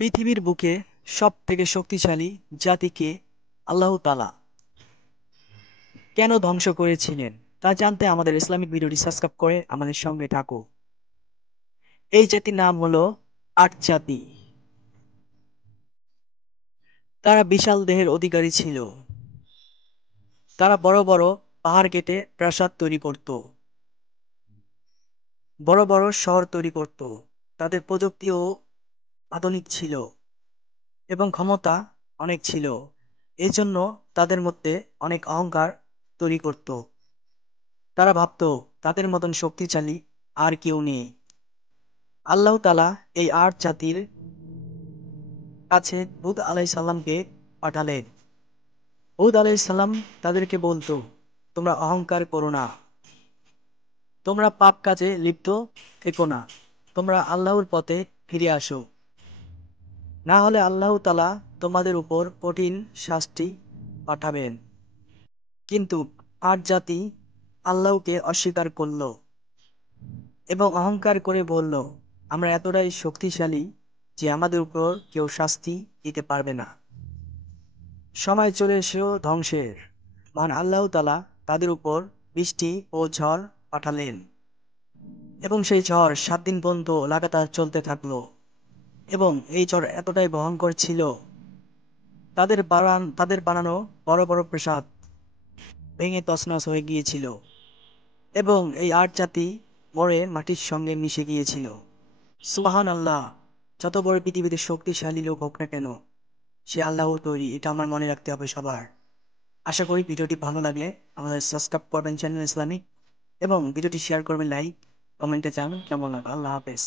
পৃথিবীর বুকে সবথেকে শক্তিশালী জাতিকে আল্লাহ তাআলা কেন ধ্বংস করেছিলেন তা জানতে আমাদের ইসলামিক ভিডিওটি সাবস্ক্রাইব করে আমাদের সঙ্গে থাকো। এই জাতির নাম হলো আট জাতি। তারা বিশাল দেহের অধিকারী ছিল। তারা বড় বড় পাহাড় কেটে প্রাসাদ তৈরি করত, বড় বড় শহর তৈরি করত। তাদের প্রযুক্তিও আধুনিক ছিল এবং ক্ষমতা অনেক ছিল। এজন্য তাদের মধ্যে অনেক অহংকার তৈরি করত। তারা ভাবতো তাদের মতন শক্তিশালী আর কেউ নেই। আল্লাহ তাআলা এই আট জাতির কাছে হুদ আলাইহিস সালামকে পাঠালেন। হুদ আলাইহিস সালাম তাদেরকে বলতো, তোমরা অহংকার করো না, তোমরা পাপ কাজে লিপ্ত থেকো না, তোমরা আল্লাহর পথে ফিরে আসো, না হলে আল্লাহ তাআলা তোমাদের উপর কঠিন শাস্তি পাঠাবেন। কিন্তু আট জাতি আল্লাহকে অস্বীকার করল এবং অহংকার করে বলল, আমরা এতটাই শক্তিশালী যে আমাদের উপর কেউ শাস্তি দিতে পারবে না। সময় চলে এসেও ধ্বংসের। মহান আল্লাহ তাআলা তাদের উপর বৃষ্টি ও ঝড় পাঠালেন এবং সেই ঝড় 7 দিন পর্যন্ত লাগাতার চলতে থাকলো। এবং এই ঝড় এতটাই ভয়ঙ্কর ছিল, তাদের বানানো বড় বড় প্রাসাদ ভেঙে তছনছ হয়ে গিয়েছিল এবং এই আট জাতি পরে মাটির সঙ্গে মিশে গিয়েছিল। সুবহান আল্লাহ! যত বড় পৃথিবীতে শক্তিশালী লোক হোক না কেন, সে আল্লাহর তৈরি, এটা আমার মনে রাখতে হবে সবার। আশা করি ভিডিওটি ভালো লাগলে আমাদের সাবস্ক্রাইব করবেন চ্যানেল ইসলামিক, এবং ভিডিওটি শেয়ার করবেন, লাইক কমেন্টে জানাবেন কেমন লাগলো। আল্লাহ হাফেজ।